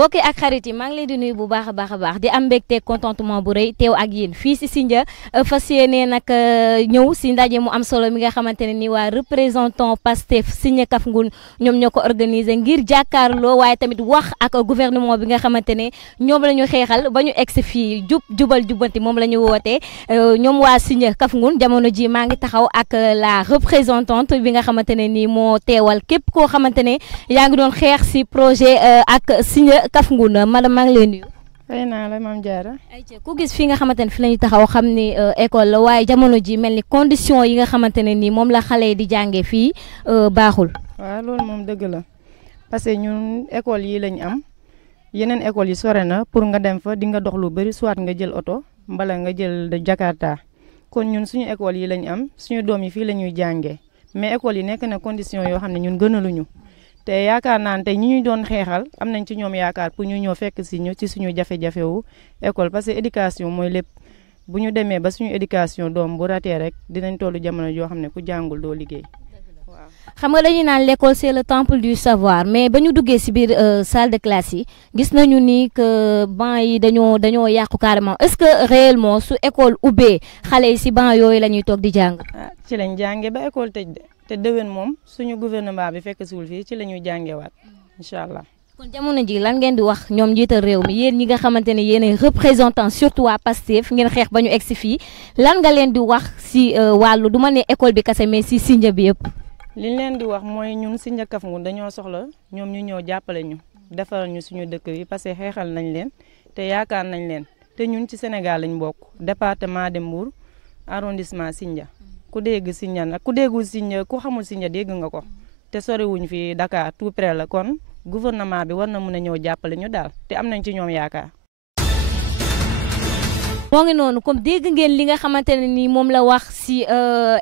mbokki ak xarit yi maa ngi leen di nuyu bu baax a baax di am mbégte contentement bu rëy teew ak yéen fii si Sindia fas yéene nag ñëw si ndaje mu am solo mi nga xamante ne ni waa représentant Pastef Sindia Kafountine ñoom ñoo ko organisé ngir jàkkaarloo waaye tamit wax ak gouvernement bi nga xamante ne ñoom la ñu xeexal ba ñu egsi fii jubal jubbanti moom la ñu wootee ñoom waa Sindia Kafountine jamono ji maa ngi taxaw ak la représentante bi nga xamante ne ni moo teewal képp koo xamante ne yaa ngi doon xeex si projet ak Sindia Kafountine madame maa ngi lay nuyu. fay naa la Mame Diarra. ayca ku gis fi nga xamante ne fi la ñu taxaw xam ni école la waaye jamono ji mel ni condition yi nga xamante ne nii moom la xale yi di jàngee fii baaxul. waaw loolu moom dëgg la parce que ñun école yi lañ am yeneen école yi sore na pour nga dem fa di nga dox lu bëri soit nga jël oto mbala nga jël Jakarta kon ñun suñu école yi lañ am suñu doom yi fii la ñuy jàngee mais école yi nekk na condition yoo xam ne ñun gënaluñu. te yaakaar naa ne tey ñi ñu doon xeexal am nañ ci ñoom yaakaar pour ñu ñëw fekk si ñu ci suñu jafe-jafe wu école parce que éducation mooy lépp bu ñu demee ba suñu éducation doom bu ratee rek dinañ tollu jamono yoo xam ne ku jàngul doo liggéey. xam nga dañuy naan l'école c'est le temple du savoir mais ba ñu duggee si biir salle de classe yi gis nañu ni que banc yi dañoo yàqu carrément est-ce que réellement su école ubbee xale yi si banc yooyu la ñuy toog di jàng. ah ci lañ jàngee ba école tëj de. te déwén moom suñu gouvernement bi fekk siwul fii ci la ñuy jàngewaat incha allah. kon jamono ji lan ngeen di wax ñoom njiital réew mi yéen ñi nga xamante ne yéen représentant surtout waa Pastef ngeen xeex ba ñu egg si fii lan nga leen di wax si wàllu du ma ne école bi kese mais si Sindia bi yëpp. liñ leen di wax mooy ñun Sindia Kafountine dañoo soxla ñoom ñu ñëw jàppale ñu defaral ñu suñu dëkk yi parce que xeexal nañ leen te yaakaar nañ leen te ñun ci Sénégal lañ bokk département de Mbour arrondissement Sindia. ku dégg Sindia nag ku déggul Sindia ku xamul Sindia dégg nga ko te soriwuñ fi Dakar tout près la kon gouvernement bi war na mën a ñëw jàppale ñu daal te am nañ ci ñoom yaakaar. moo ngi noonu comme dégg ngeen li nga xamante ne nii moom la wax si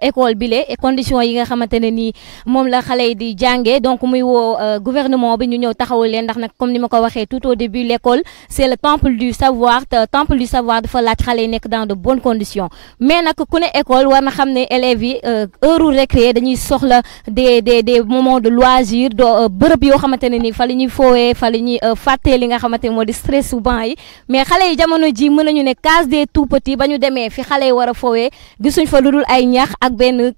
école bi le conditions yi nga xamante ne nii moom la xale yi di jàngee donc muy woo gouvernement bi ñu ñëw taxawul leen ndax nag comme ni ma ko waxee tout au début l'école c'est le temple du savoir te temple du savoir dafa laaj xale yi nekk dans de bonnes conditions mais nag ku ne école war na xam ne élèves yi heure récré dañuy soxla des moments de loisir do bërëb yoo xamante ne nii fa la ñuy foowee fa la ñuy fàttee li nga xamante ne moo di stress su banc yi mais xale yi jamono ji mën nañu ne case tout petit ba ñu demee fi xale yi war a foowee gisuñ fa lu dul ay ñax ak benn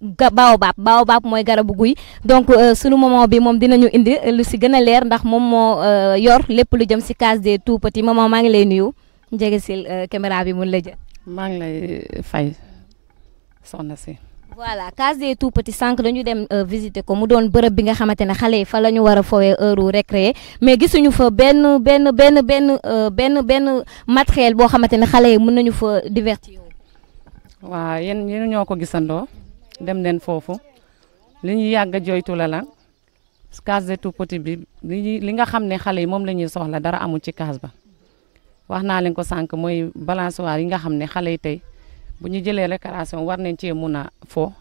baobab mooy garabu guy donc sunu moment bi moom dinañu indi lu si gën a leer ndax moom moo yor lépp lu jëm si case des tout petits maman maa ngi lay nuyu njege sil caméra bi mun la jël. maa ngi lay fay soxna si. voilà case des tout petits sànq dañu dem visiter ko mu doon bërëb bi nga xamante ne xale yi fa la ñu war a foowee heure récré mais gisuñu fa benn matériel boo xamante ne xale yi mën nañu fa divertir. waaw yéen ñoo ko gisandoo dem leen foofu li ñu yàgg a joytu la case des tout petits bi li nga xam ne xale yi moom la ñuy soxla dara amul ci case ba wax naa leen ko sànq mooy balançoire yi nga xam ne xale yi tey. bu ñu jëlee récréation war nañ cee mun a fo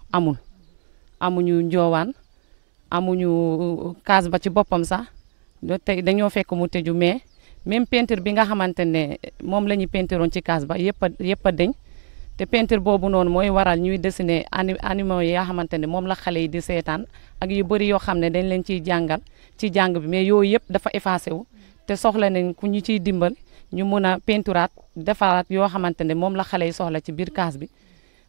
amuñu njoowaan amuñu case ba ci boppam sax tey dañoo fekk mu tëju mais même peinture bi nga xamante ne moom la ñu peinturoon ci case ba yëpp a deñ te peinture boobu noonu mooy waral ñuy dessiner animaux yi nga xamante ne moom la xale yi di seetaan ak yu bëri yoo xam ne dañ leen ciy jàngal ci jàng bi mais yooyu yëpp dafa effacé wu te soxla nañ ku ñu ciy dimbal ñu mun a peinturaat defaraat yoo xamante ne moom la xale yi soxla ci biir case bi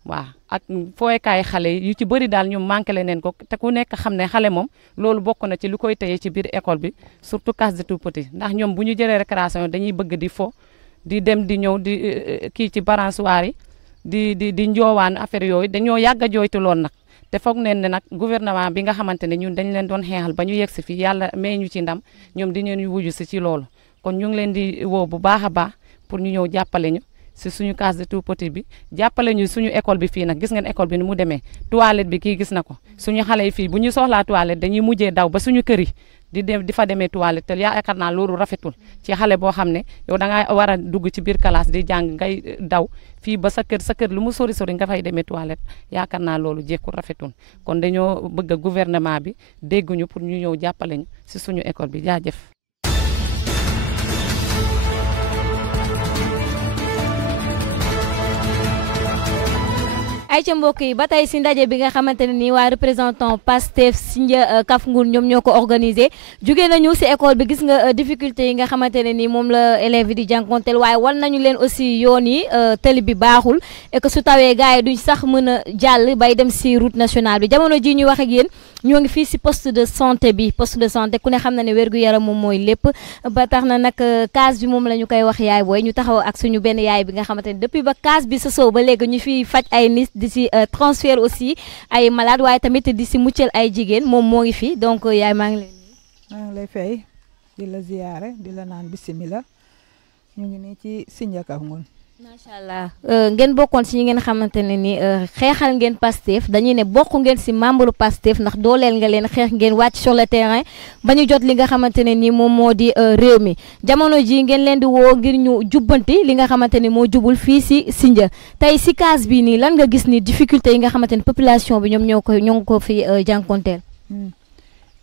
waaw ak fooykaay xale yi yu ci bëri daal ñu manqué leen ko te ku nekk xam ne xale moom loolu bokk na ci lu koy téye ci biir école bi surtout case de tout petit ndax ñoom bu ñu jëlee récréation dañuy bëgg di fo di dem di ñëw di kii ci balançoire yi di njoowaan affaire yooyu dañoo yàgg a jooytu lool nag te foog neen ne nag gouvernement bi nga xamante ne ñun dañ leen doon xeexal ba ñu yegg si fii yàlla may ñu ci ndam ñoom di ñu wuju si ci loolu kon ñu ngi leen di woo bu baax a baax pour ñu ñëw jàppale ñu si suñu case de tout petit bi jàppale ñu suñu école bi fii nag gis ngeen école bi ni mu demee toilette bi kii gis na ko suñu xale yi fii bu ñu soxlaa toilette dañuy mujjee daw ba suñu kër yi di fa demee toilette te yaakaar naa loolu rafetul ci xale boo xam ne yow da nga war a dugg ci biir classe di jàng ngay daw fii ba sa kër lu mu sori nga fay demee toilette yaakaar naa loolu jekkul rafetul kon dañoo bëgg gouvernement bi dégguñu pour ñu ñëw jàppale ñu si suñu école bi jaajëf. ay ca mbokk yi ba tey si ndaje bi nga xamante ne nii waa représentant Pastef Sindia Kafougoune ñoom ñoo ko organisé jóge nañu si école bi gis nga difficulté yi nga xamante ne nii moom la élèves yi di jànkonteel waaye wal nañu leen aussi yoon yi tali bi baaxul et que su tawee gars yi duñ sax mën a jàll bay dem si route nationale bi jamono ji ñuy wax ak yéen ñoo ngi fii si poste de santé bi poste de santé ku ne xam na ne wér-gu-yaram moom mooy lépp ba tax na nag case bi moom la ñu koy wax yaay booy ñu taxaw ak suñu benn yaay bi nga xamante ne depuis ba case bi sa sow ba léegi ñu fi faj ay nit di si transfert aussi ay malade waaye tamit di si muccal ay jigéen moom moo ngi fi donc yaay maa ngi lay fay di la ziyaare di la naan bisimila ñu ngi nii ci Sindia Kafougoune. macha allah ngeen bokkoon si ñi ngeen xamante ne ni xeexal ngeen Pastef dañuy ne bokk ngeen si membre Pastef ndax dooleel nga leen xeex ngeen wàcc sur le terrain ba ñu jot li nga xamante ne ni moom moo di réew mi jamono ji ngeen leen di woo ngir ñu jubbanti li nga xamante ne moo jubul fii si Sindia tey si case bi nii lan nga gis ni difficulté yi nga xamante ne population bi ñoom ñoo ngi ko fi jànkonteel.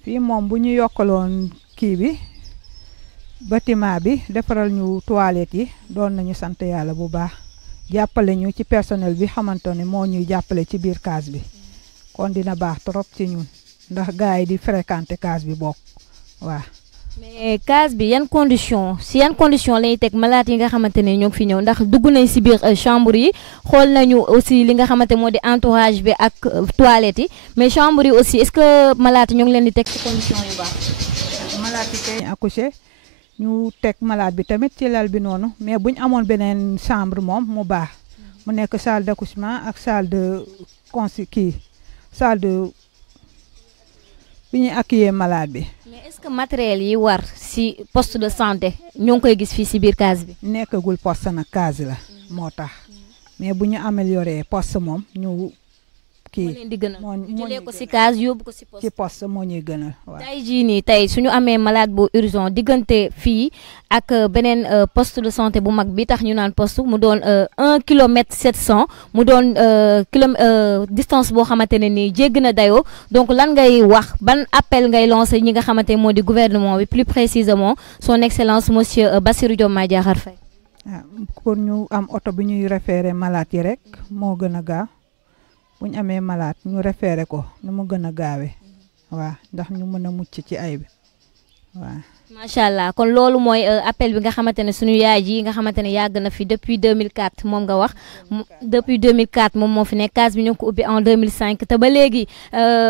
fii moom bu ñu yokkaloon kii bi. bâtiment bi defaral ñu toilette yi doon nañu sant yàlla bu baax jàppale ñu ci personnel bi xamante ne moo ñuy jàppale ci biir case bi kon dina baax trop ci ñun ndax gars yi di fréquenter case bi bokk waaw. mais case bi yan condition la ñuy teg malade yi nga xamante ne ñoo ngi fi ñëw ndax dugg nañ si biir chambre yi xool nañu aussi li nga xamante moo di entourage bi ak toilette yi mais chambre yi aussi est-ce que malade ñoo ngi leen di teg ci condition yu baax. malade yi kay accouché ñu teg malade bi tamit ci lal bi noonu mais bu ñu amoon beneen chambre moom mu baax mu nekk salle d'accouchement ak salle de salle de bi ñuy accueillir malade bi. mais est-ce que matériel yi war si poste de santé ñoo ngi koy gis fii si biir case bi. nekkagul poste nag case la moo tax mais bu ñu amélioré poste moom ñu moo leen di gënal jëlee ko si case yóbbu ko si poste moo ñuy gënal waaw. tey jii nii tey suñu amee malade bu urgent diggante fii ak beneen poste de santé bu mag bi tax ñu naan poste mu doon 1 kilomètre 700 mu doon distance boo xamante ne nii jégg na dayoo donc lan ngay wax ban appel ngay lancé ñi nga xamante moo di gouvernement bi plus précisément son excellence monsieur Bassirou Diomaye Diakhar Faye. pour ñu am oto bi ñuy référé malade yi rek moo gën a gaaw. bu ñu amee malade ñu référé ko nu mu gën a gaawee waaw ndax ñu mën a mucc ci ay bi waaw. macha allah kon loolu mooy appel bi nga xamante ne suñu yaay ji nga xamante ne yàgg na fi depuis 2004 moom nga wax depuis 2004 moom moo fi nekk case bi ñu ngi ko ubbi en 2005 te ba léegi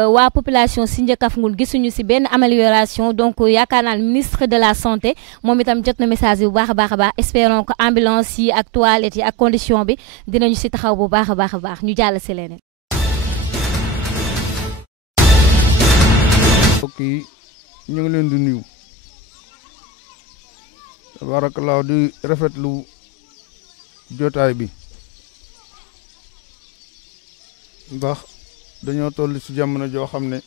waa population Sindia Kafougoune gisuñu si benn amélioration donc yaakaar naa ministre de la santé moom itam jot na message bi bu baax a baax espérons que ambulance yi ak toilettes yi ak condition bi dinañu si taxaw bu baax a baax ñu jàll si leneen. mbokk yi ñu ngi leen di nuyu tabarakallah di rafetlu jotaay bi ndax dañoo toll ci jamono joo xam ne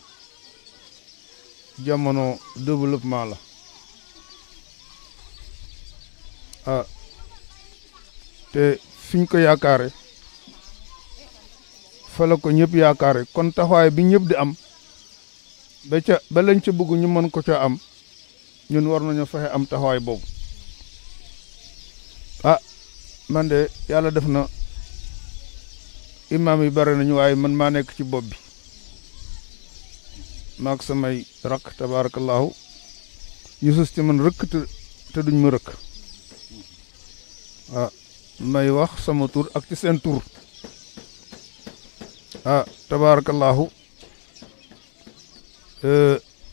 jamono développement la te fiñ ko yaakaare fa la ko ñëpp yaakaare kon taxawaay bi ñëpp di am ba lañ ca bëgg ñu mën ko ca am ñun war nañu fexe am taxawaay boobu man de yàlla def na imaam yi bare nañu waaye man maa nekk ci bopp bi maak samay rakk tabarakallahu ñu sus ci man rëkk te duñ ma rëkk may wax sama tur ak ci seen tur tabarakallahu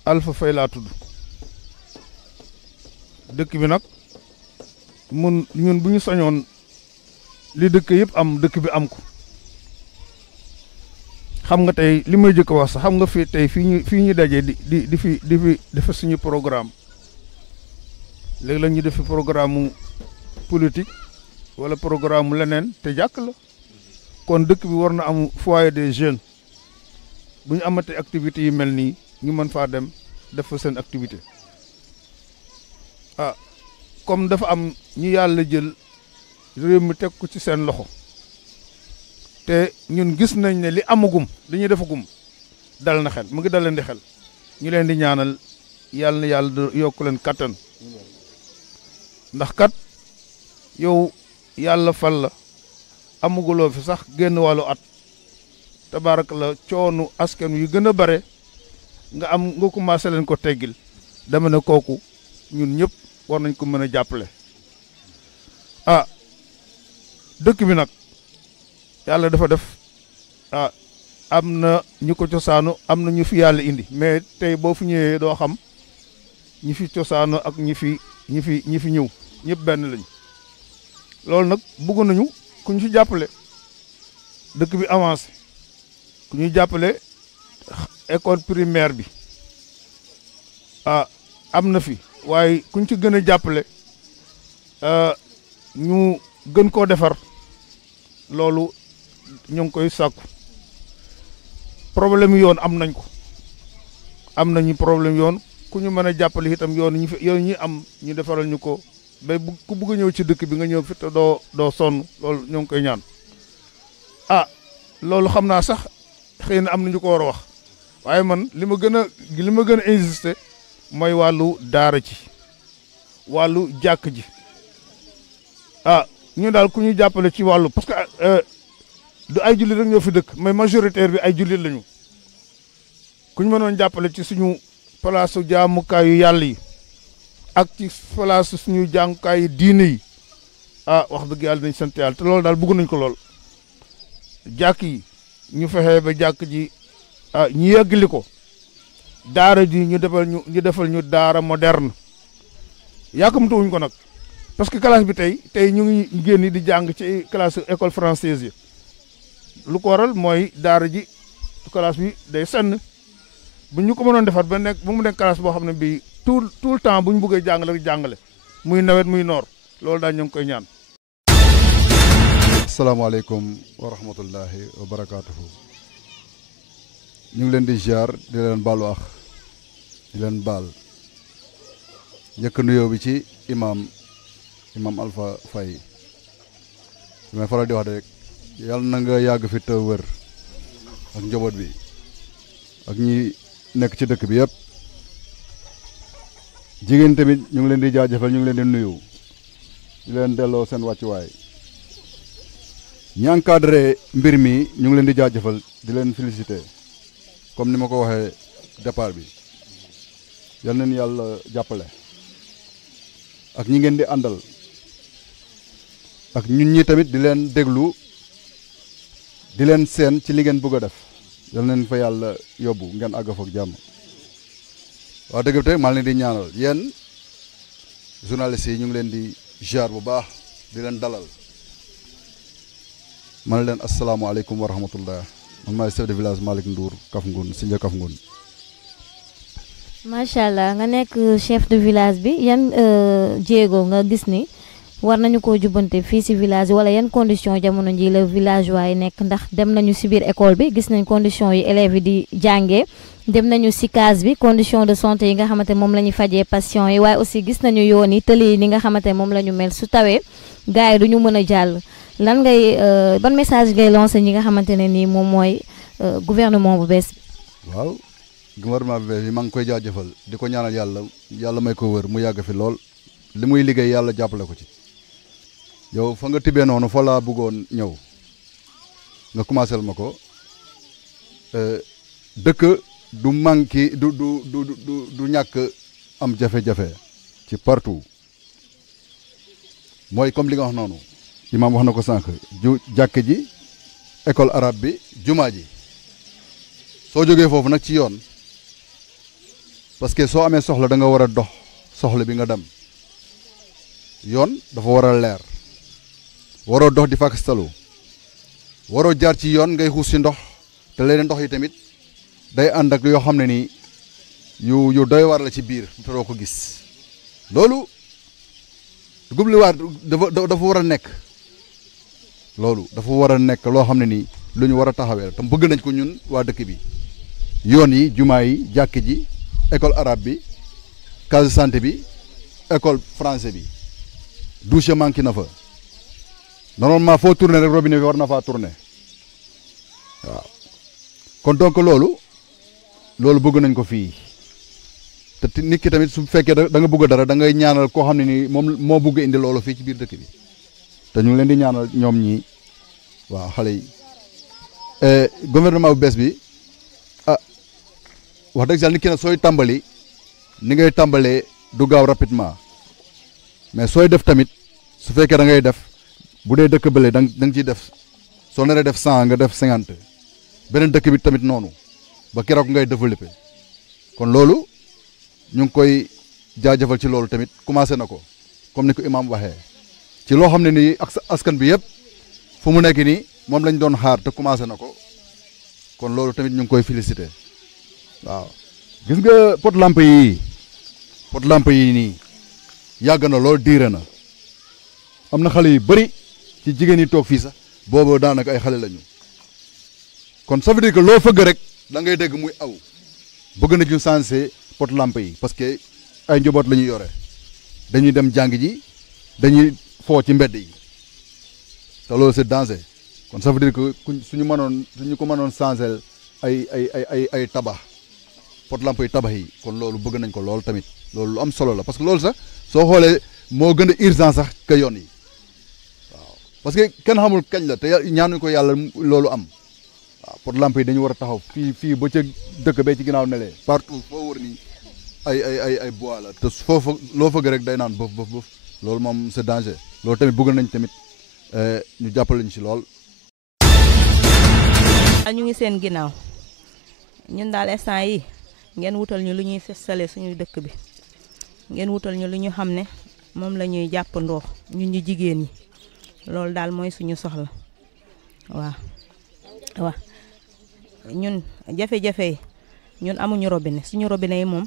Alpha Faye laa tudd dëkk bi nag ñun bu ñu sañoon li dëkk yëpp am dëkk bi am ko xam nga tey li may jëkk wax sax xam nga fii tey fii ñu dajee di fi defa suñu programme léegi la ñu defi programme mu politique wala programme mu leneen te jàkk la kon dëkk bi war na am foyer des jeunes bu ñu amatee activités yi mel nii ñu mën faa dem def fa seen activité comme dafa am ñu yàlla jël réew mi teg ko ci seen loxo te ñun gis nañ ne li amagum li ñu defagum dal na xel mu ngi dal leen di xel ñu leen di ñaanal yàlla na yàlla yokk leen kattan ndax kat yow yàlla fal la amaguloo fi sax génn wàllu at tabaarakalla coonu askan yu gën a bare nga am nga commencé leen ko teggil dama ne kooku ñun ñëpp war nañ ko mën a jàppale. ah dëkk bi nag yàlla dafa def am na ñu ko cosaanu am na ñu fi yàlla indi mais tey boo fi ñëwee doo xam ñi fi cosaanu ak ñi fi ñëw ñëpp benn lañ loolu nag bëgg nañu ku ñu fi jàppale dëkk bi avancé ku ñuy jàppale école primaire bi am na fi waaye ku ñu ci gën a jàppale ñu gën koo defar loolu ñu ngi koy sàkku problème yoon am nañ ko am nañu problème yoon ku ñu mën a jàppale itam yoon ñi am ñu defaral ñu ko ba ku bugg a ñëw ci dëkk bi nga ñëw fi te doo sonn loolu ñoo ngi koy ñaan loolu xam naa sax xëy na am na ñu ko war a wax waaye man li ma gën a insister mooy wàllu daara ci wàllu jàkk ji ñu daal ku ñu jàppale ci wàllu parce que du ay jullit rek ñoo fi dëkk mais majoritaire bi ay jullit lañu ku ñu mënoon jàppale ci suñu palaasu jaamukaayu yàlla yi ak ci palaasu suñu jàngukaayu diine yi wax dëgg yàlla dañ sant yàlla te loolu daal bëgg nañ ko lool jàkk yi ñu fexe ba jàkk ji ñu yeggali ko daara ji ñu defal ñu daara moderne yàkkamtuwuñ ko nag parce que classe bi tey ñu ngi génn di jàng ci classe école française yi lu ko waral mooy daara ji classe bi day senn bu ñu ko mënoon defar ba mu nekk classe boo xam ne bii tout le temps bu ñu bëggee jàngale muy nawet muy noor loolu daal ñu ngi koy ñaan. asalaamaaleykum wa rahmatullahi wa barakaatuhu. ñu ngi leen di ziar di leen baalu ax di leen baal njëkk nuyoo bi ci imam Alpha Faye li may faral di wax rek yàlla na nga yàgg fi te wër ak njaboot bi ak ñi nekk ci dëkk bi yëpp jigéen tamit ñu ngi leen di jaajëfal ñu ngi leen di nuyu di leen delloo seen wàccuwaay ñi encadré mbir mi ñu ngi leen di jaajëfal di leen féliciter comme ni ma ko waxee départ bi yal nañu yàlla jàppale ak ñi ngeen di àndal ak ñun ñi tamit di leen déglu di leen seen ci li ngeen bëgg a def yal nañ fa yàlla yóbbu ngeen àgg fa ak jàmm waa dëgg te maa ngi leen di ñaanal yéen journalistes yi ñu ngi leen di ziar bu baax di leen dalal man leen asalaamaaleykum wa rahmatullah man maay chef de village Malick Ndour Kafngoun Sindia Kafngoun. macha allah nga nekk chef de village bi yan jéego nga gis ni war nañu koo jubbante fii si village wala yan condition jamono ji la village waaye nekk ndax dem nañu si biir école bi gis nañ condition yi élèves yi di jàngee dem nañu si case bi condition de santé yi nga xamante moom la ñu fajee patient yi waaye aussi gis nañu yoon yi tëli yi ni nga xamante moom la ñu mel su tawee gars yi du ñu mën a jàll lan ngay ban message ngay lancé ñi nga xamante ne nii moom mooy gouvernement bu bees bi. waaw gouvernement bu bees bi maa ngi koy jaajëfal di ko ñaanal yàlla may ko wër mu yàgg fi lool li muy liggéey yàlla jàppale ko ci. yow fa nga tibbee noonu fa laa bëggoon ñëw nga commencé ma ko dëkk du manqué du ñàkk am jafe-jafe ci partout mooy comme li nga wax noonu imaam wax na ko sànq jàkk ji école arabe bi jumaa ji soo jógee foofu nag ci yoon parce que soo amee soxla da nga war a dox soxla bi nga dem yoon dafa war a leer waroo dox di fakkastalu waroo jaar ci yoon ngay xuus ci ndox te leneen ndox yi tamit day ànd ak yoo xam ne nii yu doy war la ci biir te doo ko gis loolu gubliwaat dafa war a nekk loolu dafa war a nekk loo xam ne nii lu ñu war a taxawee tam bëgg nañ ko ñun waa dëkk bi yoon yi jumaa yi jàkk ji école arabe bi case santé bi école français bi douche manqué na fa normalement foo tourner rek robinet bi war na faa tourner waaw kon donc loolu bëgg nañ ko fii te nit ki tamit su fekkee da nga bëgg dara da ngay ñaanal koo xam ne ni moom moo bëgg indi loolu fii ci biir dëkk bi te ñu ngi leen di ñaanal ñoom ñii waaw xale yi gouvernement bu bees bi ah wax dëgg yàlla nit ki nag sooy tàmbali ni ngay tàmbalee du gaaw rapidement mais sooy def tamit su fekkee da ngay def bu dee dëkk bële da nga ciy def soo naree def 100 nga def 50 beneen dëkk bi tamit noonu ba keroog ngay développé kon loolu ñu ngi koy jaajëfal ci loolu tamit commencé na ko comme ni ko imam waxee ci loo xam ne nii ak askan bi yëpp fu mu nekk nii moom lañ doon xaar te commencé na ko kon loolu tamit ñu ngi koy félicité waaw gis nga pot lampe yi nii yàgg na loolu diire na am na xale yu bëri ci jigéen yi toog fii sax boobu daanaka ay xale lañu kon ça veut dire que loo fëgg rek da ngay dégg muy aw bëgg na ñu sensé pot lampe yi parce que ay njaboot la ñuy yore dañuy dem jàng ji dañuy foo ci mbedd yi te loolu c'est danger kon ça veut dire que suñu ko mënoon changer ay tabax pot lampe yi tabax yi kon loolu bëgg nañ ko lool tamit loolu lu am solo la parce que loolu sax soo xoolee moo gën a urgent sax que yoon yi waaw parce que kenn xamul kañ la te ñaanuñ ko yàlla loolu am waaw pot lampe yi dañu war a taxaw fii ba ca dëkk bee ci ginnaaw nelee partout foo wër nii ay bois la te foofu loo fëgg rek day naan bëf loolu moom c'est danger loolu tamit bëgg nañ tamit ñu jàppale ñu si lool. ñu ngi seen ginnaaw ñun daal instant yi ngeen wutal ñu lu ñuy festale suñu dëkk bi ngeen wutal ñu lu ñu xam ne moom la ñuy jàppandoo ñun ñu jigéen ñi loolu daal mooy suñu soxla waaw ñun jafe-jafe yi ñun amuñu robinet suñu robinet yi moom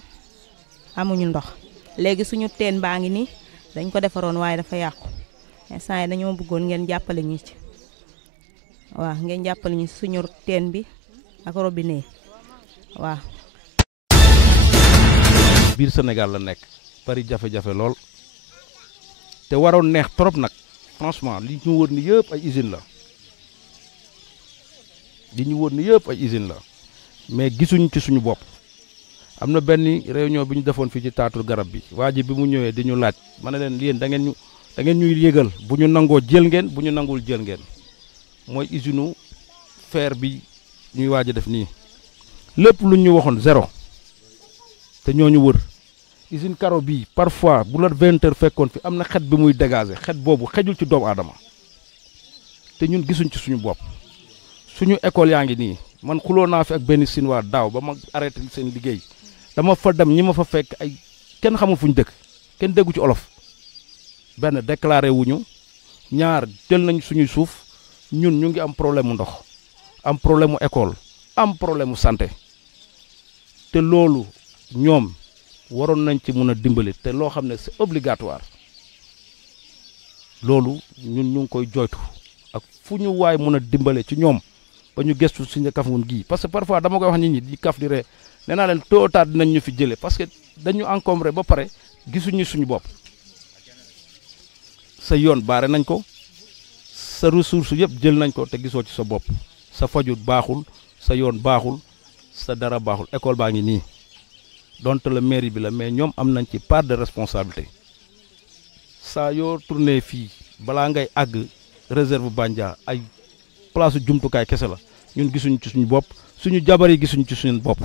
amuñu ndox léegi suñu teen baa ngi nii dañ ko defaroon waaye dafa yàqu instant yi dañoo bëggoon ngeen jàppale ñu ci waaw ngeen jàppale ñu suñu teen bi ak robinet waaw. biir Sénégal la nekk bari jafe-jafe lool te waroon neex trop nag franchement li ñu wër ni yëpp ay usine la mais gisuñ ci suñu bopp. am na benn réunion bi ñu defoon fii ci taatu garab bi waa ji bi mu ñëwee di ñu laaj ma ne leen yéen da ngeen ñuy yëgal bu ñu nangoo jël ngeen bu ñu nangul jël ngeen mooy usine fer bi ñuy waaj a def nii lépp lu ñu waxoon zéro te ñoo ñu wër usine karo bii parfois bu la 20 heures fekkoon fi am na xet bi muy dégager xet boobu xejul ci doomu aadama te ñun gisuñ ci suñu bopp suñu école yaa ngi nii man xuloo naa fi ak benn Sinwaa daaw ba ma arrêté seen liggéey dama fa dem ñi ma fa fekk ay kenn xamul fu ñu dëkk kenn déggu ci olof benn déclaré wuñu ñaar jël nañ suñuy suuf ñun ñu ngi am problème mu ndox am problème mu école am problème mu santé te loolu ñoom waroon nañ ci mën a dimbali te loo xam ne c'est obligatoire loolu ñun ñu ngi koy joytu ak fu ñu waay mën a dimbale ci ñoom ba ñu gëstu suñu Kafountine gii parce que parfois dama koy wax nit ñi di kaf di ree nee naa leen tôt ou tard dinañ ñu fi jëlee parce que dañu encombré ba pare gisuñu suñu bopp sa yoon baare nañ ko sa ressource yëpp jël nañ ko te gisoo ci sa bopp sa faju baaxul sa yoon baaxul sa dara baaxul école baa ngi nii donte la mairie bi la mais ñoom am nañ ci part de responsabilité saa yoo tourné fii balaa ngay àgg réserve Bandia ay place jumtukaay kese la ñun gisuñu ci suñu bopp suñu jabar yi gisuñu ci suñu bopp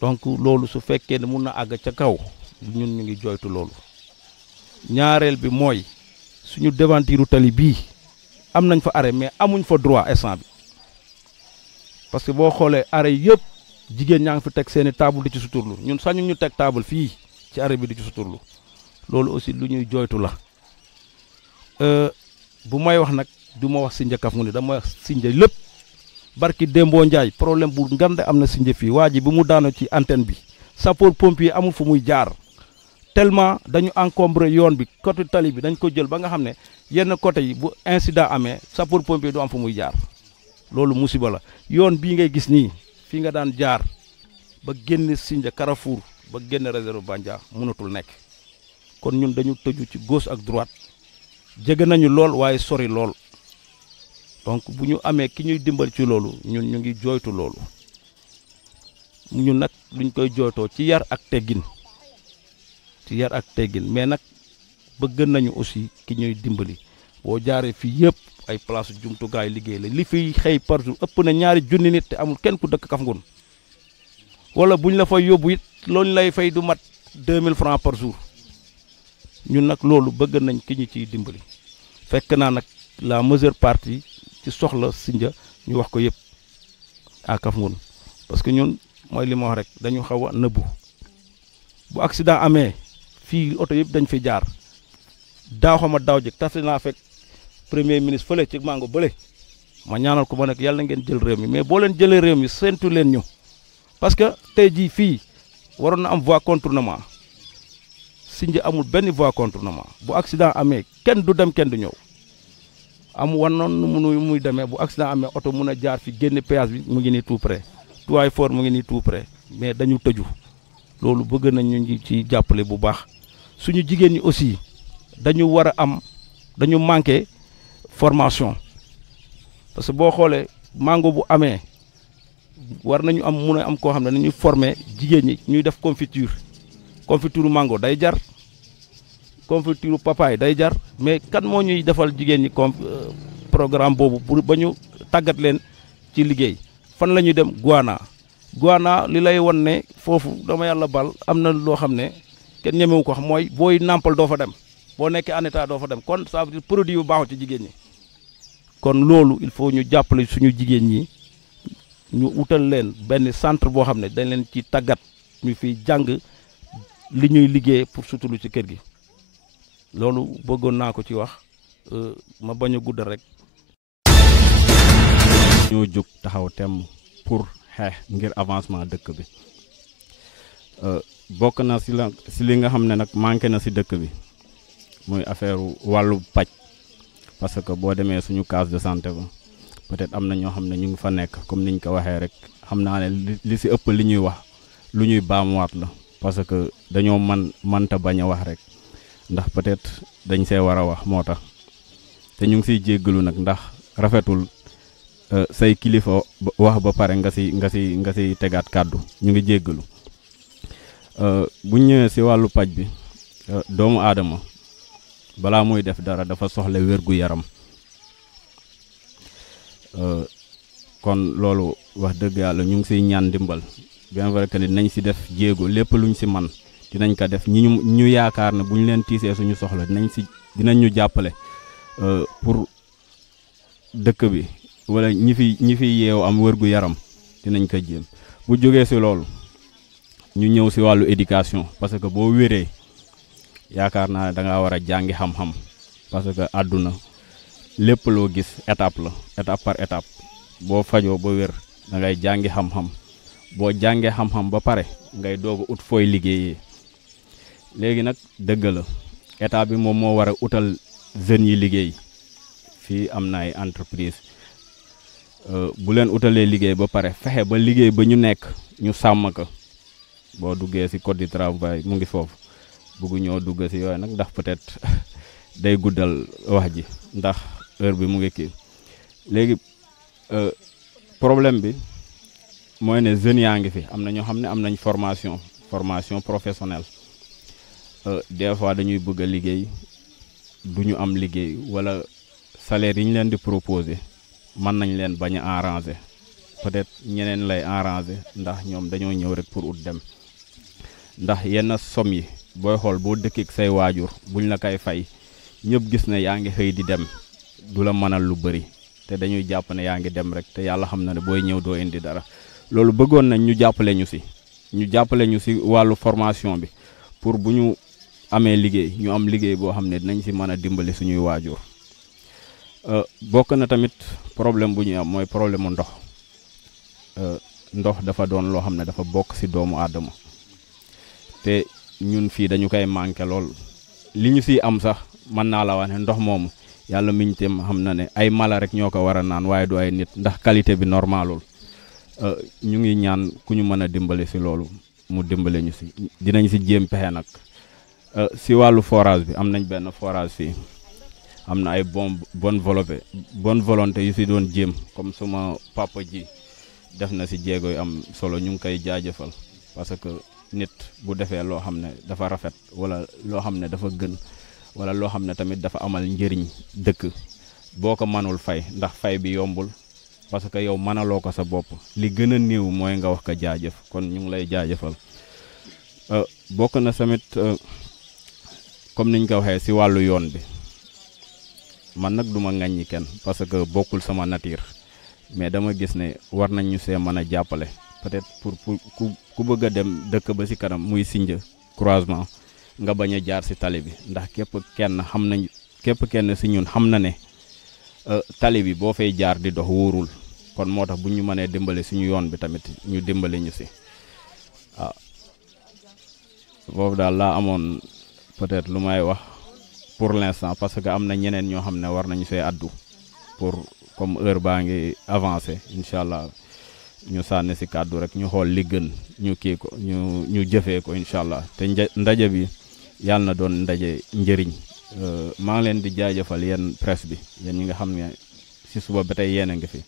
donc loolu su fekkee ne mun na àgg ca kaw ñun ñu ngi jooytu loolu ñaareel bi mooy suñu devantiru tali bii am nañ fa arrêt mais amuñ fa droit instant bi parce que boo xoolee arrêt yëpp jigéen ñaa ngi fi teg seeni table di ci suturlu ñun sañu ñu teg table fii ci arrêt bi di ci suturlu loolu aussi lu ñuy jooytu la bu may wax nag du ma wax Sindia Kafountine dama wax Sindia lépp barki Dembo Ndiaye problème bu ngande am na Sindia fii waa ji bi mu daano ci antenne bi sapeur pompier amul fu muy jaar tellement dañu encombré yoon bi côté tali bi dañ ko jël ba nga xam ne yenn côté yi bu incident amee sapeur pompier du am fu muy jaar loolu musiba la yoon bii ngay gis nii fii nga daan jaar ba génn Sindia Carrefour ba génn réserve Bandia mënatul nekk kon ñun dañu tëju ci gauche ak droite jege nañu lool waaye sori lool donc bu ñu amee ki ñuy dimbal ci loolu ñun ñu ngi jooytu loolu ñun nag luñ koy jooytoo ci yar ak teggin mais nag bëgg nañu aussi ki ñuy dimbali boo jaaree fii yëpp ay place jumtukaay liggéey la li fiy xëy par jour ëpp na 2 junni nit te amul kenn ku dëkk Kafountine wala buñ la fay yóbbu it loolu lay fay du mat 2000 francs par jour ñun nag loolu bëgg nañ ki ñu ciy dimbali fekk naa nag la majeure partie ci soxla Sindia ñu wax ko yëpp à Kafountine parce que ñun mooy li ma wax rek dañu xaw a nëbbu bu accident amee fii oto yëpp dañ fi jaar daaw xama daaw jëkk tase naa fekk premier ministre fële ci mango bële ma ñaanal ko ba nekk yàlla na ngeen jël réew mi mais boo leen jëlee réew mi séntu leen ñu parce que tey jii fii waroon na am voie contournement Sindia amul benn voie contournement bu accident amee kenn du dem kenn du ñëw am wan noonu munu muy demee bu accident amee oto mun a jaar fi génn péage bi mu ngi nii tout près tuwaay fort mu ngi nii tout près mais dañu tëju loolu bëgg nañ ñu ci jàppale bu baax suñu jigéen ñi aussi dañu war a am dañu manqué formation parce que boo xoolee mango bu amee war nañu am mun a am koo xam ne nañuy former jigéen ñi ñuy def confiture mango day jar confiture papaye day jar mais kan moo ñuy defal jigéen ñi programme boobu pour ba ñu tàggat leen ci liggéey fan la ñuy dem Guana li lay won ne foofu dama yàlla bal am na loo xam ne kenn ñemewu ko xam mooy booy nàmpal doo fa dem boo nekkee en état doo fa dem kon ça veut dire produit yu baaxul ci jigéen ñi kon loolu il faut ñu jàppale suñu jigéen ñi ñu utal leen benn centre boo xam ne dañ leen ci tàggat ñu fiy jàng li ñuy liggéey pour sutulu ci kër gi loolu bëggoon naa ko ci wax ma bañ a guddal rek. ñoo jóg taxaw tem pour xeex ngir avancement dëkk bi bokk na si li nga xam ne nag manqué na si dëkk bi muy affaire wàllu paj parce que boo demee suñu case de santé ba peut-être am na ñoo xam ne ñu ngi fa nekk comme niñ ko waxee rek xam naa ne li si ëpp li ñuy wax lu ñuy baamuwaat la parce que dañoo mënta bañ a wax rek ndax peut-être dañ see war a wax moo tax te ñu ngi siy jéggalu nag ndax rafetul say kilifa wax ba pare nga si tegaat kàddu ñu ngi jéggalu bu ñëwee si wàllu paj bi doomu aadama balaa muy def dara dafa soxla wérgu yaram kon loolu wax dëgg yàlla ñu ngi siy ñaan ndimbal bien vrai que nañ si def jéego lépp luñ si man dinañ ko def ñu yaakaar ne bu ñu leen tiisee suñu soxla dinañ ñu jàppale pour dëkk bi wala ñi fi yeew am wérgu yaram dinañ ko jéem bu jógee si loolu ñu ñëw si wàllu éducation parce que boo wéree yaakaar naa ne da ngaa war a jàngi xam-xam parce que àdduna lépp loo gis étape la étape par étape boo fajoo ba wér da ngay jàngi xam-xam boo jàngee xam-xam ba pare ngay doog a ut fooy liggéeyee léegi nag dëgg la état bi moom moo war a utal jeunes yi liggéey fii am na ay entreprise bu leen utalee liggéey ba pare fexe ba liggéey ba ñu nekk ñu sàmm ko boo duggee ci code du travail mu ngi foofu bëggu ñoo dugg ci yooyu nag ndax peut-être day guddal wax ji ndax heure bi mu ngi kii léegi problème bi mooy ne jeunes yaa ngi fi am na ñoo xam ne am nañ formation professionnelle des fois dañuy bëgg a liggéey du ñu am liggéey wala salaire yi ñu leen di proposer mën nañ leen bañ a arranger peut-être ñeneen lay arranger ndax ñoom dañoo ñëw rek pour ut dem ndax yenn somme yi booy xool boo dëkkee say waajur buñ la koy fay ñëpp gis ne yaa ngi xëy di dem du la mënal lu bëri te dañuy jàpp ne yaa ngi dem rek te yàlla xam na ne booy ñëw doo indi dara loolu bëggoon nañ ñu jàppale ñu si wàllu formation bi pour bu ñu amee liggéey ñu am liggéey boo xam ne dinañ si mën a dimbali suñuy waajur bokk na tamit problème bu ñuy am mooy problème mu ndox dafa doon loo xam ne dafa bokk si doomu aadama te ñun fii dañu koy manqué lool li ñu siy am sax mën naa la wax ne ndox moomu yàlla miñ tem xam na ne ay mala rek ñoo ko war a naan waaye du ay nit ndax qualité bi normalul ñu ngi ñaan ku ñu mën a dimbale si loolu mu dimbale ñu si dinañ si jéem pexe nag si wàllu forage bi am nañ benn forage fii am na ay bonne volonté yu si doon jéem comme suma papa ji def na si jéego yu am solo ñu ngi koy jaajëfal parce que nit bu defee loo xam ne dafa rafet wala loo xam ne dafa gën wala loo xam ne tamit dafa amal njëriñ dëkk boo ko mënul fay ndax fay bi yombul parce que yow mënaloo ko sa bopp li gën a néew mooy nga wax ko jaajëf kon ñu ngi lay jaajëfal bokk na tamit comme niñ ko waxee si wàllu yoon bi man nag duma ŋàññi kenn parce que bokkul sama nature mais dama gis ne war nañ ñu see mën a jàppale peut-être pour ku bëgg a dem dëkk ba si kanam muy Sindia croisement nga bañ a jaar si tali bi ndax képp kenn si ñun xam na ne tali bi boo fay jaar di dox wóorul kon moo tax bu ñu mënee dimbale suñu yoon bi tamit ñu dimbale ñu si waaw boobu daal laa amoon peut-être lu may wax pour l'instant parce que am na ñeneen ñoo xam ne war nañu see addu pour comme heure baa ngi avancé incha allah ñu sànni si kàddu rek ñu xool li gën ñu kii ko ñu jëfee ko incha allah te ndaje bi yàlla na doon ndaje njëriñ maa ngi leen di jaajëfal yéen presse bi yéen ñi nga xam ne si suba ba tey yéen a ngi fi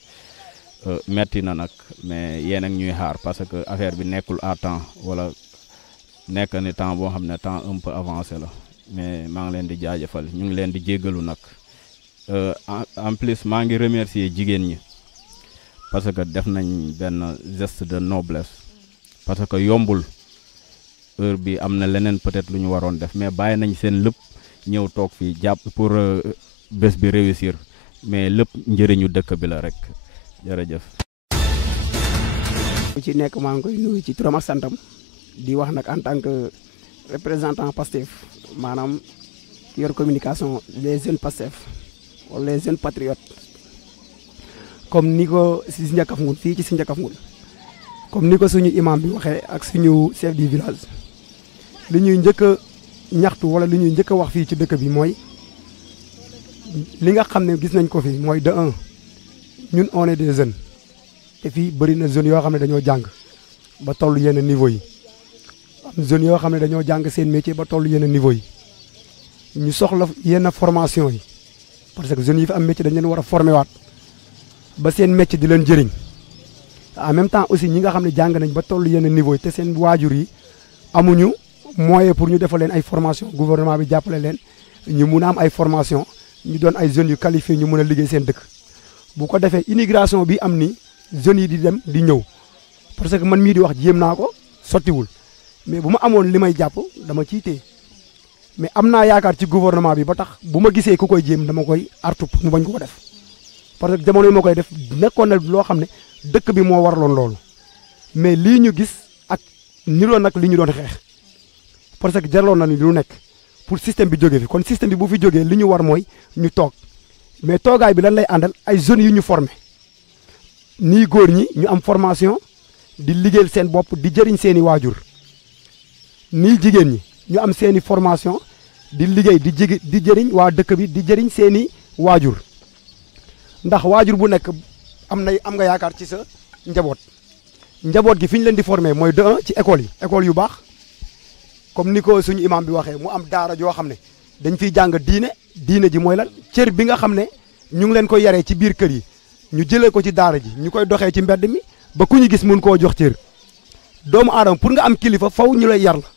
metti na nag mais yéen ak ñuy xaar parce que affaire bi nekkul à temps wala nekk ni temps boo xam ne temps un peu avancé la mais maa ngi leen di jaajëfal ñu ngi leen di jéggalu nag en plus maa ngi remercier jigéen ñi parce que def nañ benn geste de noblesse parce que yombul heure bi am na leneen peut-être lu ñu waroon def mais bàyyi nañ seen lépp ñëw toog fii jàpp pour bés bi réussir mais lépp njëriñu dëkk bi la rek jërëjëf. ku ci nekk maa ngi koy nuyu ci turam ak santam di wax nag en tant que représentant Pastef maanaam ki yor communication les jeunes Pastef wala les jeunes patriotes comme ni ko si Sindia Kafountine fii ci Sindia Kafountine comme ni ko suñu imam bi waxee ak suñu chef du village li ñuy njëkk a ñaxtu wala li ñuy njëkk a wax fii ci dëkk bi mooy li nga xam ne gis nañ ko fi mooy de un ñun on est des jeunes te fii bëri na jeunes yoo xam ne dañoo jàng ba toll yenn niveau yi am jeunes yoo xam ne dañoo jàng seen métier ba toll yenn niveau yi ñu soxla yenn formation yi parce que jeunes yi fi am métier dañ leen war a formé waat ba seen métier di leen jëriñ en même temps aussi ñi nga xam ne jàng nañ ba toll yenn niveau yi te seen waajur yi amuñu moyen pour ñu defal leen ay formation gouvernement bi jàppale leen ñu mun a am ay formation ñu doon ay jeunes yu qualifié ñu mun a liggéey seen dëkk bu ko defee immigration bi am ni jeunes yi di dem di ñëw parce que man mii di wax jéem naa ko sottiwul mais bu ma amoon li may jàpp dama ciy téye mais am naa yaakaar ci gouvernement bi ba tax bu ma gisee ku koy jéem dama koy artu mu bañ ko def parce que jamono yi ma koy def nekkoon na loo xam ne dëkk bi moo waraloon loolu mais lii ñu gis ak niroo nag li ñu doon xeex parce que jaraloon na ni lu nekk pour système bi jógee fi kon système bi bu fi jógee li ñu war mooy ñu toog mais toogaay bi lan lay àndal ay jeunes yu ñu formé nii góor ñi ñu am formation di liggéeyal seen bopp di jëriñ seeni waajur nii jigéen ñi ñu am seeni formation di liggéey di jëriñ waa dëkk bi di jëriñ seeni waajur ndax waajur bu nekk am nga yaakaar ci sa njaboot gi fi ñu leen di formé mooy de un ci école yu baax comme ni ko suñu imam bi waxee mu am daara joo xam ne dañ fiy jàng diine ji mooy lan cër bi nga xam ne ñu ngi leen koy yaree ci biir kër yi ñu jëlee ko ci daara ji ñu koy doxee ci mbedd mi ba ku ñu gis mun koo jox cër doomu aadama pour nga am kilifa faw ñu lay yar la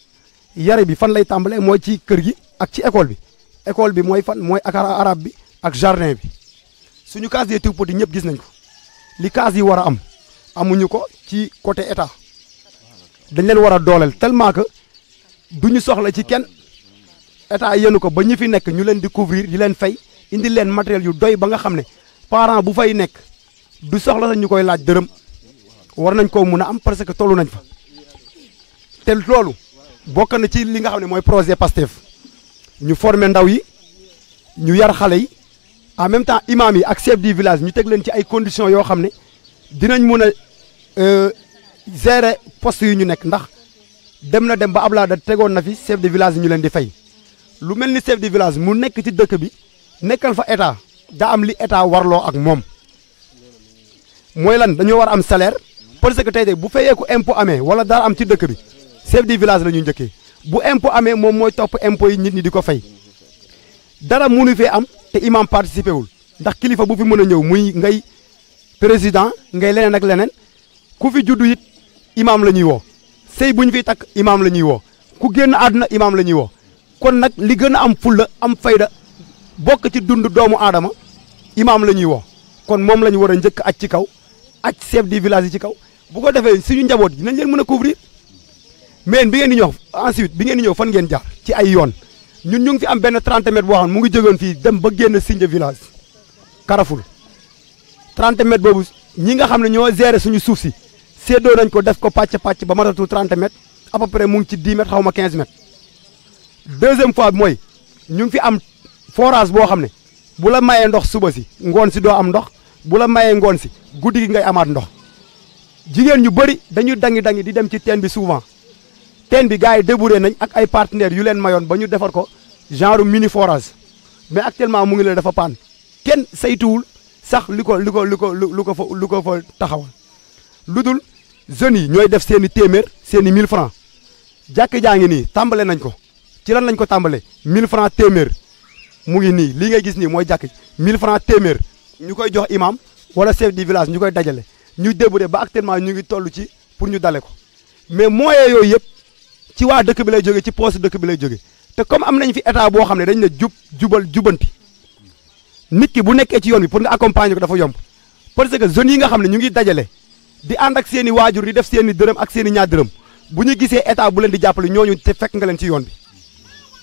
yare bi fan lay tàmbalee mooy ci kër gi ak ci école bi mooy fan mooy akara arabe bi ak jardin bi suñu case des tout-petits ñëpp gis nañ ko li case yi war a am amuñu ko ci côté état dañ leen war a dooleel tellement que duñu soxla ci kenn état yéenu ko ba ñi fi nekk ñu leen di couvrir di leen fay indi leen matériel yu doy ba nga xam ne parent bu fay nekk du soxla sax ñu koy laaj dërëm war nañ koo mun a am parce que tollu nañ fa te loolu bokk na ci li nga xam ne mooy projet Pastef ñu former ndaw yi ñu yar xale yi en même temps imam yi ak chef du village ñu teg leen ci ay conditions yoo xam ne dinañ mun a gérer poste yu ñu nekk ndax dem ba Abdoulaye da tegoon na fi chef de village yi ñu leen di fay lu mel ni chef de village mu nekk ci dëkk bi nekkal fa état daa am li état warloo ak moom mooy lan dañoo war a am salaire parce que tey bu fayeeku impôt amee wala dara am ci dëkk bi chef de village la ñuy njëkkee bu impôt amee moom mooy topp impôt yi nit ñi di ko fay dara mënu fee am te imam participé wul ndax kilifa bu fi mën a ñëw muy ngay président ngay leneen ak leneen ku fi juddu it imam la ñuy woo sëy bu ñu fiy takk imam la ñuy woo ku génn àdduna imam la ñuy woo kon nag li gën a am fulla am fayda bokk ci dund doomu aadama imaam la ñuy woo kon moom la ñu war a njëkk aj ci kaw aj chef du village yi ci kaw bu ko defee suñu njaboot dinañ leen mën a couvrir mais bi ngeen di ñëw ensuite bi ngeen di ñëw fan ngeen jaar ci ay yoon ñun ñu ngi fi am benn 30 mètres boo xam ne mu ngi jógoon fii dem ba génn Sindia village Karaful 30 mètres boobu ñi nga xam ne ñoo gérer suñu suuf si séddoo nañ ko def ko pàcc ba matatul 30 mètres à peu près mu ngi ci 10 mètres xaw ma 15 mètres deuxième fois bi mooy ñu ngi fi am forage boo xam ne bu la mayee ndox suba si ngoon si doo am ndox bu la mayee ngoon si guddi gi ngay amaat ndox jigéen ñu bëri dañuy dangi di dem ci teen bi souvent teen bi gars yi débouré nañ ak ay partenaires yu leen mayoon ba ñu defar ko genre mini forage mais actuellement mu ngi leen dafa paan kenn saytuwul sax lu ko fa taxawal lu dul jeunes yi ñooy def seen i téeméer seen i 1000 francs jàkk jaa ngi nii tàmbale nañ ko ci lan lañ ko tàmbale 1000 francs téeméer mu ngi nii lii ngay gis nii mooy jàkk 1000 francs téeméer ñu koy jox imam wala chef du village ñu koy dajale ñu débouré ba actuellement ñu ngi toll ci pour ñu dale ko mais moyens yooyu yëpp ci waa dëkk bi lay jóge ci poste dëkk bi lay jóge te comme am nañ fi état boo xam ne dañ ne jubanti nit ki bu nekkee ci yoon bi pour nga accompagner ko dafa yomb parce que jeunes yi nga xam ne ñu ngi dajale di ànd ak seen i waajur di def seen i dërëm ak seen i ñaar dërëm bu ñu gisee état bu leen di jàppale ñooñu te fekk nga leen ci yoon bi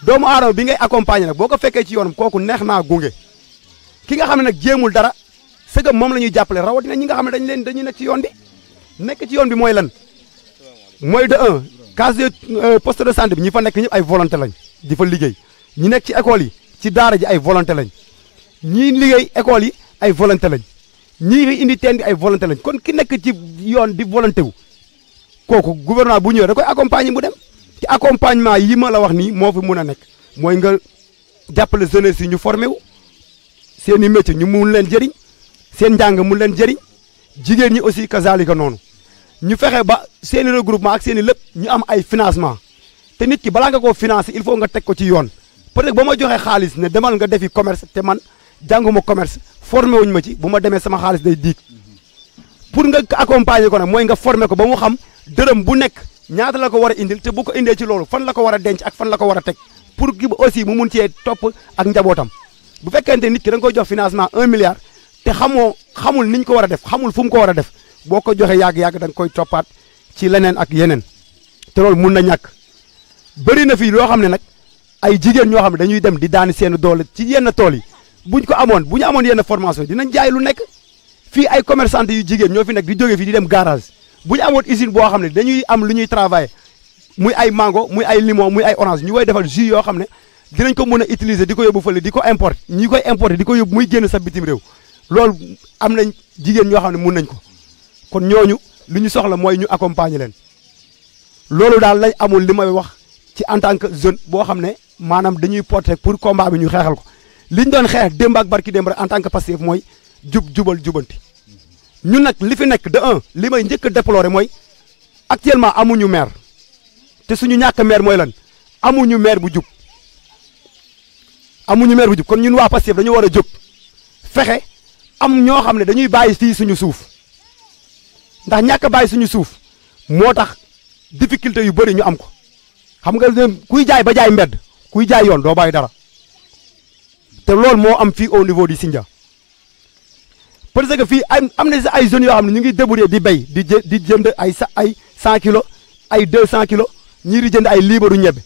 doomu aadama bi ngay accompagner nag boo ko fekkee ci yoon kooku neex naa gunge ki nga xam ne nag jéemul dara sëga moom la ñuy jàppale rawatina ñi nga xam ne dañuy nekk ci yoon bi nekk ci yoon bi mooy lan mooy de un case de poste de santé bi ñi fa nekk ñëpp ay volonté lañ di fa liggéey ñi nekk ci école yi ci daara ji ay volonté lañ ñii liggéey école yi ay volonté lañ ñii fi indi teen bi ay volonté lañ kon ki nekk ci yoon di volonté wu kooku gouvernement bu ñëwee da koy accompagner mu dem ci accompagnement yi ma la wax nii moo fi mun a nekk mooy nga jàppale jeunesse yi ñu formé wu seen i métier ñu mun leen jëriñ seen njàng mun leen jëriñ jigéen ñi aussi kazalika noonu ñu fexe ba seen i regroupement ak seen i lépp ñu am ay financement te nit ki balaa nga koo financer il faut nga teg ko ci yoon peut-être ba ma joxe xaalis ne demal nga defi commerce te man jànguma commerce formé wuñ ma ci bu ma demee sama xaalis day diig pour nga accompagner ko nag mooy nga formé ko ba mu xam dërëm bu nekk ñaata la ko war a indil te bu ko indee ci loolu fan la ko war a denc ak fan la ko war a teg pour que aussi mu mun cee topp ak njabootam bu fekkente nit ki da nga koy jox financement 1 milliard te xamul niñ ko war a def xamul fu mu ko war a def boo ko joxee yàgg-yàgg da nga koy toppaat ci leneen ak yeneen te loolu mun na ñàkk bëri na fii loo xam ne nag ay jigéen ñoo xam ne dañuy dem di daani seen doole ci yenn tool yi bu ñu amoon yenn formation dinañ jaay lu nekk fii ay commerçante yu jigéen ñoo fi nekk di jógee fii di dem garage bu ñu amoon usine boo xam ne dañuy am lu ñuy travailler muy ay mango muy ay limon muy ay orange ñu koy defal jus yoo xam ne dinañ ko mën a utiliser di ko yóbbu fële di ko importer ñi koy importer di ko yóbbu muy génn sa bitim réew loolu am nañ jigéen ñoo xam ne mun nañ ko kon ñooñu lu ñu soxla mooy ñu accompagner leen loolu daal lañ amul li may wax ci en tant que jeune boo xam ne maanaam dañuy porter pour combat bi ñu xeexal ko liñ doon xeex démb ak barki démb rek en tant que Pastef mooy jubal jubanti ñun nag li fi nekk de un li may njëkk a déplorer mooy actuellement amuñu maire te suñu ñàkk maire mooy lan amuñu maire bu jub kon ñun waa Pastef dañu war a jóg fexe am ñoo xam ne dañuy bàyyi fii suñu suuf ndax ñàkk a bàyyi suñu suuf moo tax difficulté yu bëri ñu am ko xam nga kuy jaay ba jaay mbedd kuy jaay yoon doo bàyyi dara te loolu moo am fii au niveau du Sindia parce que fii am na ay zones yoo xam ne ñu ngi débrouiller di béy di jënd ay 100 kilos ay 200 kilos ñii di jënd ay liibaru ñebe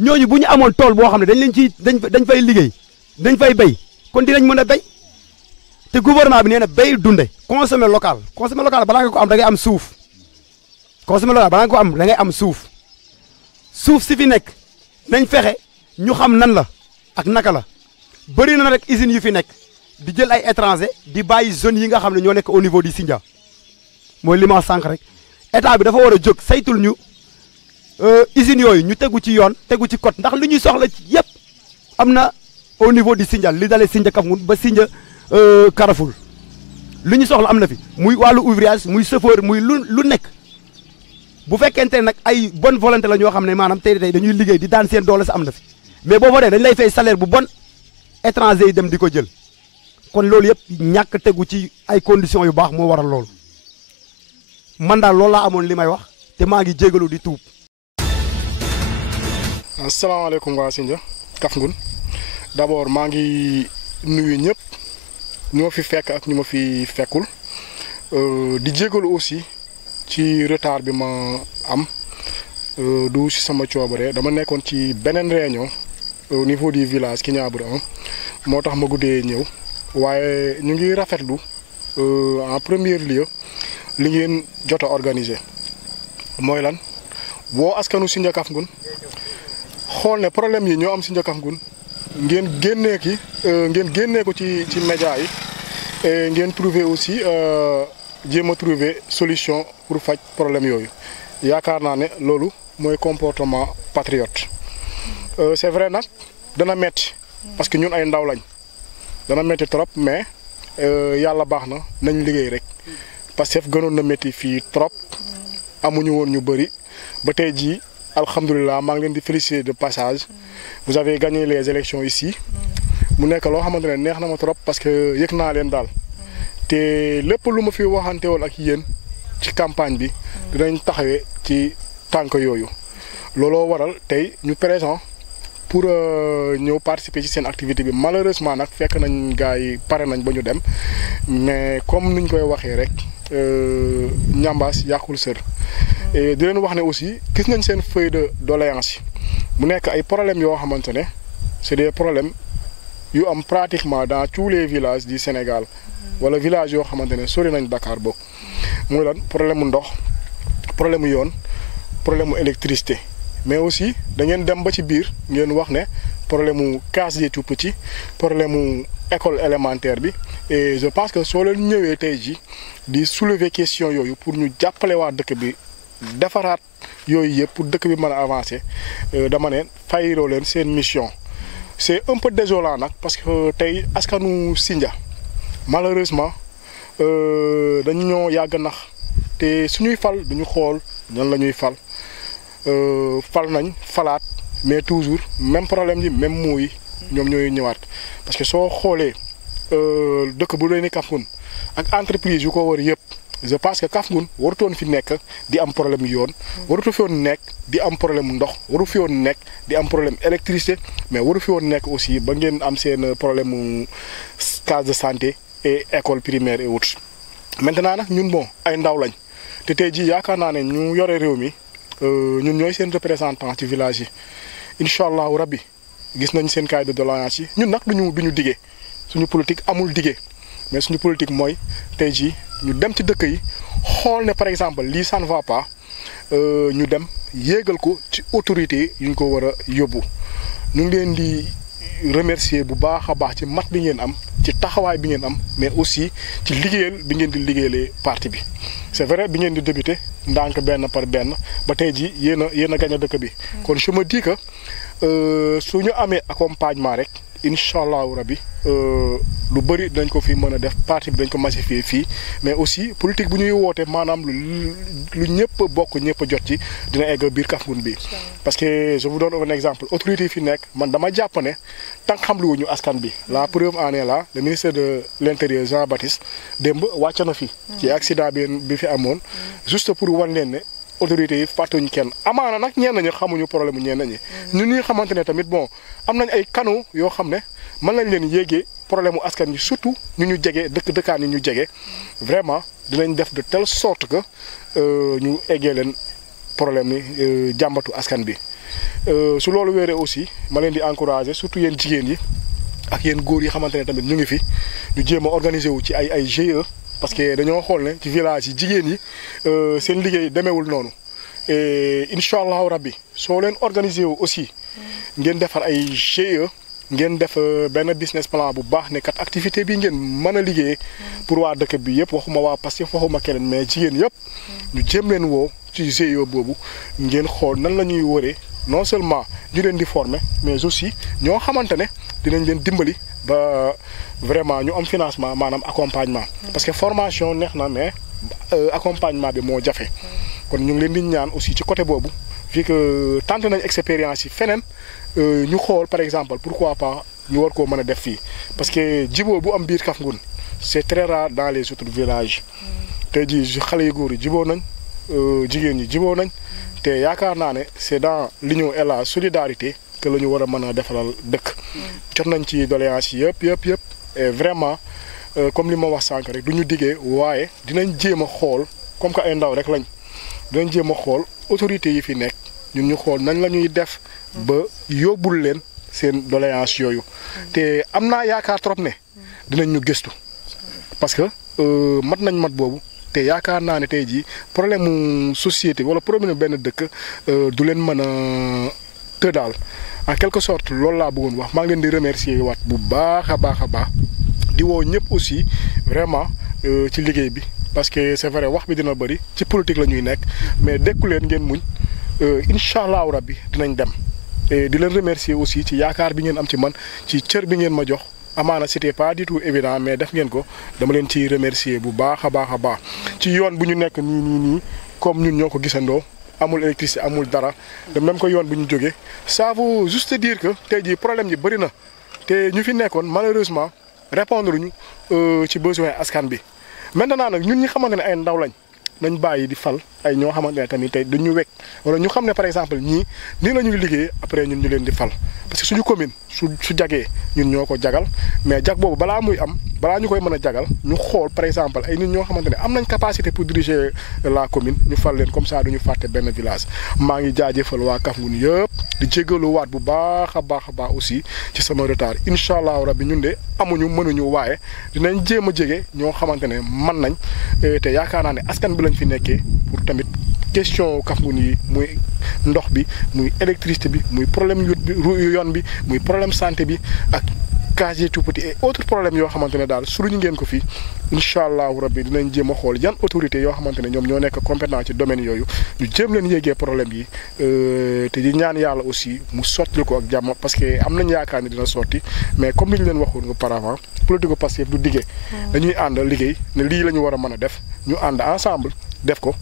ñooñu bu ñu amoon tool boo xam ne dañ fay liggéey dañ fay béy kon dinañ mën a béy te gouvernement bi nee na béy dunde consommer local balaa nga ko am da ngay am suuf consommer local balaa nga ko am da ngay am suuf si fi nekk nañ fexe ñu xam nan la ak naka la bëri na rek usines yu fi nekk di jël ay étranger di bàyyi zones yi nga xam ne ñoo nekk au niveau du Sindia mooy li ma sànq rek état bi dafa war a jóg saytul ñu usines yooyu ñu tegu ci yoon tegu ci code ndax li ñuy soxla yëpp am na au niveau du Sindia li dalee Sindia Kafountine ba Sindia Karaful li ñu soxla am na fi muy wàllu ouvrage muy chauffeur muy lu nekk bu fekkente ne nag ay bonne volonté la ñoo xam ne maanaam tey dañuy liggéey di daan seen doole sa am na fi mais boo fa dee dañ lay fay salaire bu bon étranger yi dem di ko jël kon loolu yëpp ñàkk tegu ci ay conditions yu baax moo waral loolu man daal loolu laa amoon li may wax te maa ngi jégalu di tuub. asalaamaaleykum waa Sindia Kafountine d'abord maa ngi nuyu ñëpp ñu ma fi fekk ak ñu ma fi fekkul di jégalu aussi ci retard bi ma am du si sama coobare dama nekkoon ci beneen réunion au niveau du village Kignaboury 1 moo tax ma guddee ñëw waaye ñu ngi rafetlu en premier lieu li ngeen jot a organiser mooy lan woo askanu Sindia Kafountine xool ne problème yi ñoo am Sindia Kafountine ngeen génnee ko ci média yi et ngeen trouver aussi jéem a trouver solution pour faj problème yooyu yaakaar naa ne loolu mooy comportement patriote c'est vrai nag dana metti parce que ñun ay ndaw lañ dana metti trop mais yàlla baax na nañ liggéey rek Pastef gënoon na metti fii trop amuñu woon ñu bëri ba tey jii alhamdulilah maa ngi leen di féliciter de passage vous avez gagné les élections ici mu nekk loo xamante ne neex na ma trop parce que yëg naa leen daal te lépp lu ma fi waxante woon ak yéen ci campagne bi dinañ taxawee ci tànk yooyu looloo waral tey ñu présent pour ñëw participer ci seen activité bi malheureusement nag fekk nañ gars yi pare nañ ba ñu dem mais comme nuñ koy waxee rek ñambaas yàqul sër et di leen wax ne aussi gis nañ seen feuille de doléance mu nekk ay problèmes yoo xamante ne c'est des problèmes yu am pratiquement dans tous les villages du Sénégal wala village yoo xamante ne sori nañ Dakar bokk muy lan problème mu ndox problème mu yoon problème mu électricité mais aussi da ngeen dem ba ci biir ngeen wax ne problème mu case des tout-petits problème mu école élémentaire bi et je pense que soo leen ñëwee tey ji di soulever question yooyu pour ñu jàppale waa dëkk bi defaraat yooyu yëpp pour dëkk bi mën a avancer dama ne fayiroo leen seen mission c'est un peu désolant nag parce que tey askanu Sindia malheureusement dañu ñoo yàgg nax te suñuy fal duñu xool ñan la ñuy fal nañ falaat mais toujours même problème yi même mots yi ñoom ñooy ñëwaat parce que soo xoolee dëkk bu leen ni Kafountine ak entreprise yu ko wër yëpp je pense que Kafountine warutoon fi nekk di am problème yoon warutu fi woon nekk di am problème ndox waru fi woon nekk di am problème électricité mais waru fi woon nekk aussi ba ngeen am seen problème mu case de santé et école primaire et autres maintenant nag ñun bon ay ndaw lañ te tey jii yaakaar naa ne ñu yore réew mi ñun ñooy seen représentant ci village yi incha allahu rabbi gis nañ seen cahier de doléance yi ñun nag duñu diggee suñu politique amul diggee mais suñu politique mooy tey jii ñu dem ci dëkk yi xool ne par exemple lii ça ne va pas ñu dem yéegal ko ci autorité yi ñu ko war a yóbbu ñu ngi leen di remercier bu baax a baax ci mat bi ngeen am ci taxawaay bi ngeen am mais aussi ci liggéeyal bi ngeen di liggéeyalee parti bi c'est vrai bi ngeen di débuter ndànk benn par benn ba tey jii yéen a gañ a dëkk bi kon je me dis que su ñu amee accompagnement rek incha allahu rabi lu bëri dañ ko fi mën a def parti bi dañ ko massifier fii mais aussi politique bu ñuy woote maanaam lu ñëpp bokk ñëpp jot ci dina egg biir Kafountine bi parce que je vous donne un exemple autorité yi fi nekk man dama jàpp ne tant xam lu wuñu askan bi la preuve en est là le ministre de l'intérieur Jean-Baptiste démb wàcc na fi ci accident bi fi amoon juste pour wan leen ne autorités yi fàttuñu kenn amaana nag ñenn ñi xamuñu problème ñenn ñi ñun ñi xamante ne tamit bon am nañ ay canaux yoo xam ne mën nañ leen yéegee problème mu askan bi surtout ñu jege dëkkaan yi ñu jege vraiment dinañ def de telle sorte que ñu eggee leen problème yi jàmbatu askan bi su loolu wéeree aussi ma leen di encourager surtout yéen jigéen yi ak yéen góor yi xamante ne tamit ñu ngi fi ñu jéem a organiser wu ci ay GIE parce que dañoo xool ne ci village yi jigéen yi seen liggéey demeewul noonu et incha allahu rabbi soo leen organiser wu aussi ngeen defar ay GIE ngeen def benn business plan bu baax ne kat activité bi ngeen mën a liggéey pour waa dëkk bi yëpp waxuma waa Pastef waxuma keneen mais jigéen yëpp ñu jéem leen woo ci GIE boobu ngeen xool nan la ñuy wëree non seulement ñu leen di former mais aussi ñoo xamante ne dinañ leen dimbali ba vraiment ñu am financement maanaam accompagnement parce que formation neex na mais accompagnement bi moo jafe kon ñu ngi leen di ñaan aussi ci côté boobu vu que tenté nañ expérience yi feneen ñu xool par exemple pourquoi pas ñu war koo mën a def fii parce que jiboo bu am biir Kafountine c'est très rare dans les autres villages tey jii xale yu góor yi jiboo nañ jigéen ñi jiboo nañ te yaakaar naa ne c'est dans l'union et la solidarité que la ñu war a mën a defaral dëkk. jot nañ ci doléances yëpp et vraiment comme li ma wax sànq rek du ñu diggee waaye dinañ jéem a xool comme que ay ndaw rek lañ dinañ jéem a xool autorités yi fi nekk ñun ñu xool nañ la ñuy def ba yóbbul leen seen doléances yooyu te am naa yaakaar trop ne dinañ ñu gëstu parce que mat nañ mat boobu te yaakaar naa ne tey jii problème mu société wala problème benn dëkk du leen mën a tëddaal en quelque sorte loolu laa bëggoon wax maa ngi leen di remercier waat bu baax a baax di woo ñëpp aussi vraiment ci liggéey bi parce que c'est vrai wax bi dina bëri ci politique la ñuy nekk mais dekku leen ngeen muñ incha allahu rabbi dinañ dem et di leen remercier aussi ci yaakaar bi ngeen am ci man ci cër bi ngeen ma jox amaana c'était pas du tout évident mais def ngeen ko dama leen ciy remercier bu baax a baax ci yoon bu ñu nekk nii comme ñun ñoo ko gisandoo amul électricité amul dara de même que yoon bu ñu jógee ça veut juste dire que tey jii problème yi bëri na te ñu fi nekkoon malheureusement répondre ñu ci besoin askan bi maintenant nag ñun ñi xamante ne ay ndaw lañ nañ bàyyi di fal ay ñoo xamante ne tamit tey duñu wekk wala ñu xam ne par exemple ñii nii la ñuy liggéey après ñun ñu leen di fal parce que suñu commune su jagee ñun ñoo ko jagal mais jag boobu balaa muy am balaa ñu koy mën a jagal ñu xool par exemple ay nit ñoo xamante ne am nañ capacité pour diriger la commune ñu fal leen comme ça duñu fàtte benn village maa ngi jaajëfal waa Kafountine yëpp di jégalu waat bu baax a baax aussi ci sama retard incha allahu rabbi ñun de amuñu mënuñu waaye dinañ jéem a jege ñoo xamante ne mën nañ te yaakaar naa ne askan bi lañ fi nekkee pour tamit question Kafountine yi muy ndox bi muy électricité bi muy problème yoon bi muy problème santé bi ak casier tout petit et autres problèmes yoo xamante ne daal suñu ngeen ko fii incha allahu rabbi dinañ jéem a xool yan autorité yoo xamante ne ñoom ñoo nekk compétent ci domaine yooyu ñu jéem leen yéegee problème yi te di ñaan yàlla aussi mu sottil ko ak jàmm parce que am nañ yaakaar ni dina sotti mais comme li ñu leen waxoon auparavant politique Pastef du diggee dañuy ànd liggéey ne lii la ñu war a mën a def ñu ànd ensemble def ko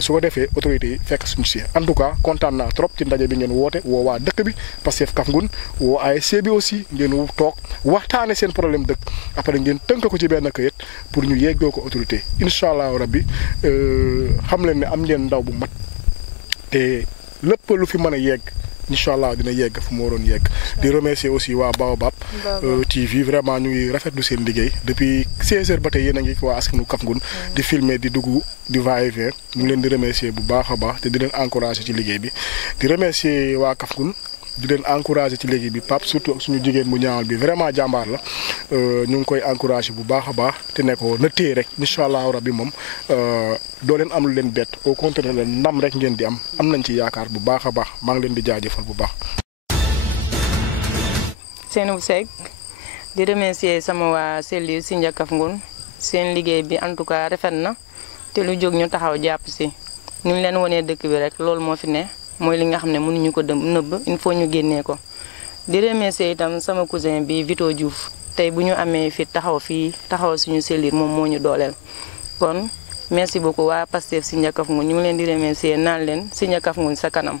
su ko defee autorités yi fekk suñu si en tout cas kontaan naa trop ci ndaje bi ngeen woote woo waa dëkk bi Pastef Kafountine woo ASC bi aussi ngeen toog waxtaane seen problème dëkk après ngeen tënk ko ci benn këyit pour ñu yeggoo ko autorité incha allahu rabbi xam leen ne am ngeen ndaw bu mat te lépp lu fi mën a yegg incha allah dina yegg fu mu waroon yegg di remercier aussi waa Baobab TV vraiment ñu ngi rafetlu seen liggéey depuis 16h ba tey yéen a ngi waa askanu Kafountine di filmer di dugg di va-et-vient ñu ngi leen di remercier bu baax a baax te di leen encourager ci liggéey bi di remercier waa Kafountine di leen encourager ci liggéey bi Pape surtout suñu jigéen bu ñaawal bi vraiment jàmbaar la ñu ngi koy encourager bu baax a baax te ne ko na téye rek incha allahu rabbi moom doo leen am lu leen bett au contraire leen ndam rek ngeen di am nañ ci yaakaar bu baax a baax maa ngi leen di jaajëfal bu baax. Seynabou Seck di remercier sama waa cellule Sindia Kafountine seen liggéey bi en tout cas rafet na te lu jóg ñu taxaw jàpp si ni ñu leen wanee dëkk bi rek loolu moo fi ne. mooy li nga xam ne mënuñu ko nëbb il faut ñu génnee ko di remercier itam sama cousin bi Vito Diouf tey bu ñu amee fi taxaw suñu cellule moom moo ñu dooleel kon merci beaucoup waa Pastef Sindia Kafountine ñu ngi leen di remercier naan leen Sindia Kafountine sa kanam